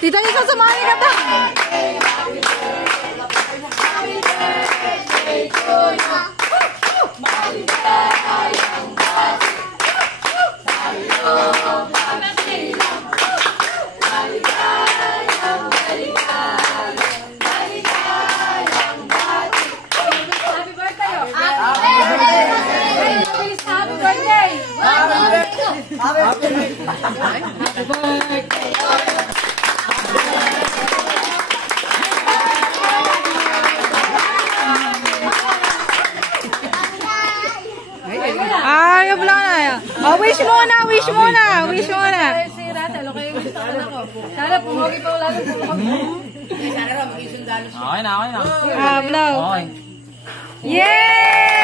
Tita Lisa, sumali ka ta. Ay, wala na. Oh, wish muna, wish muna, wish muna. Sana pumogi pa wala na pumogi. Okay na, okay na. Ah, blow. Okay. Yay!